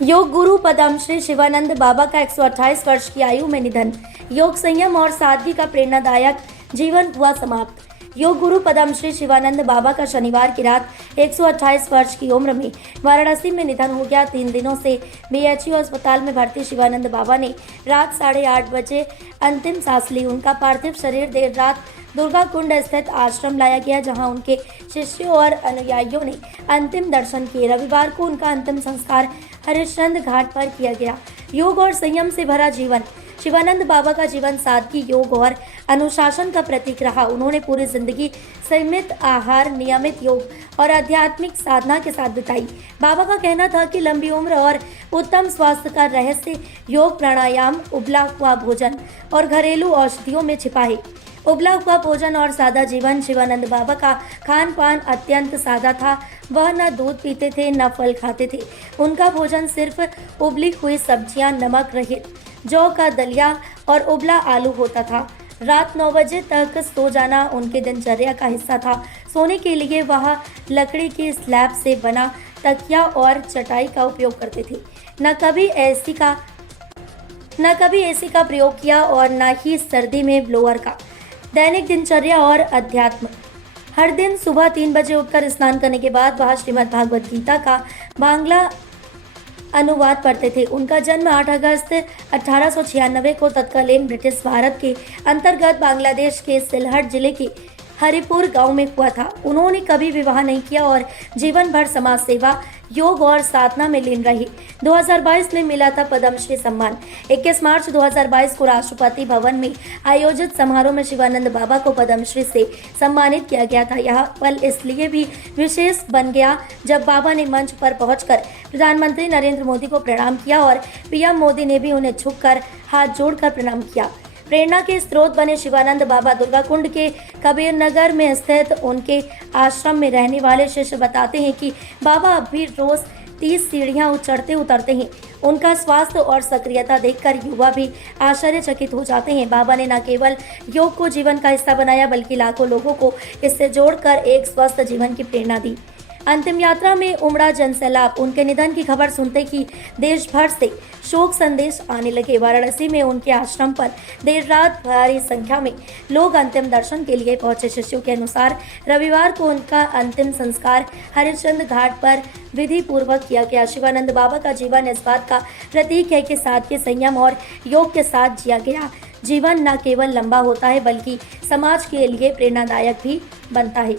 योग गुरु पद्मश्री शिवानंद बाबा का 128 वर्ष की आयु में निधन। योग संयम और सादगी का प्रेरणादायक जीवन हुआ समाप्त। योग गुरु पद्मश्री शिवानंद बाबा का शनिवार की रात 128 वर्ष की उम्र में वाराणसी में निधन हो गया। 3 दिनों से बीएचयू अस्पताल में भर्ती शिवानंद बाबा ने रात 8:30 बजे अंतिम सांस ली। उनका पार्थिव शरीर देर रात दुर्गा कुंड स्थित आश्रम लाया गया, जहां उनके शिष्यों और अनुयायियों ने अंतिम दर्शन किए। रविवार को उनका अंतिम संस्कार हरिश्चंद्र घाट पर किया गया। योग और संयम से भरा जीवन। शिवानंद बाबा का जीवन सादगी, योग और अनुशासन का प्रतीक रहा। उन्होंने पूरी जिंदगी संयमित आहार, नियमित योग और आध्यात्मिक साधना के साथ बिताई। बाबा का कहना था कि लंबी उम्र और उत्तम स्वास्थ्य का रहस्य योग, प्राणायाम, उबला हुआ भोजन और घरेलू औषधियों में छिपा है। उबला हुआ भोजन और सादा जीवन। शिवानंद बाबा का खान पान अत्यंत सादा था। वह न दूध पीते थे, न फल खाते थे। उनका भोजन सिर्फ उबली हुई सब्जियां, नमक रहित जौ का दलिया और उबला आलू होता था। रात 9 बजे तक सो जाना उनके दिनचर्या का हिस्सा था। सोने के लिए वह लकड़ी की स्लैब से बना तकिया और चटाई का उपयोग करते थे। न कभी एसी का प्रयोग किया और न ही सर्दी में ब्लोअर का। दैनिक दिनचर्या और अध्यात्म। हर दिन सुबह 3 बजे उठकर स्नान करने के बाद वह श्रीमद् भागवत गीता का बांग्ला अनुवाद पढ़ते थे। उनका जन्म 8 अगस्त 1896 को तत्कालीन ब्रिटिश भारत के अंतर्गत बांग्लादेश के सिलहट जिले के हरिपुर गांव में हुआ था। उन्होंने कभी विवाह नहीं किया और जीवन भर समाज सेवा, योग और साधना में लीन रही। 2022 में मिला था पद्मश्री सम्मान। 21 मार्च 2022 को राष्ट्रपति भवन में आयोजित समारोह में शिवानंद बाबा को पद्मश्री से सम्मानित किया गया था। यह पल इसलिए भी विशेष बन गया जब बाबा ने मंच पर पहुंचकर प्रधानमंत्री नरेंद्र मोदी को प्रणाम किया और पीएम मोदी ने भी उन्हें झुककर हाथ जोड़कर प्रणाम किया। प्रेरणा के स्रोत बने शिवानंद बाबा दुर्गा कुंड के कबीर नगर में स्थित उनके आश्रम में रहने वाले शिष्य बताते हैं कि बाबा अब भी रोज 30 सीढ़ियां चढ़ते उतरते हैं। उनका स्वास्थ्य और सक्रियता देखकर युवा भी आश्चर्यचकित हो जाते हैं। बाबा ने न केवल योग को जीवन का हिस्सा बनाया, बल्कि लाखों लोगों को इससे जोड़कर एक स्वस्थ जीवन की प्रेरणा दी। अंतिम यात्रा में उमड़ा जनसैलाब। उनके निधन की खबर सुनते ही देश भर से शोक संदेश आने लगे। वाराणसी में उनके आश्रम पर देर रात भारी संख्या में लोग अंतिम दर्शन के लिए पहुंचे। शिष्यों के अनुसार रविवार को उनका अंतिम संस्कार हरिश्चंद्र घाट पर विधि पूर्वक किया गया। शिवानंद बाबा का जीवन इस बात का प्रतीक है कि सादगी, संयम और योग के साथ जिया गया जीवन न केवल लंबा होता है, बल्कि समाज के लिए प्रेरणादायक भी बनता है।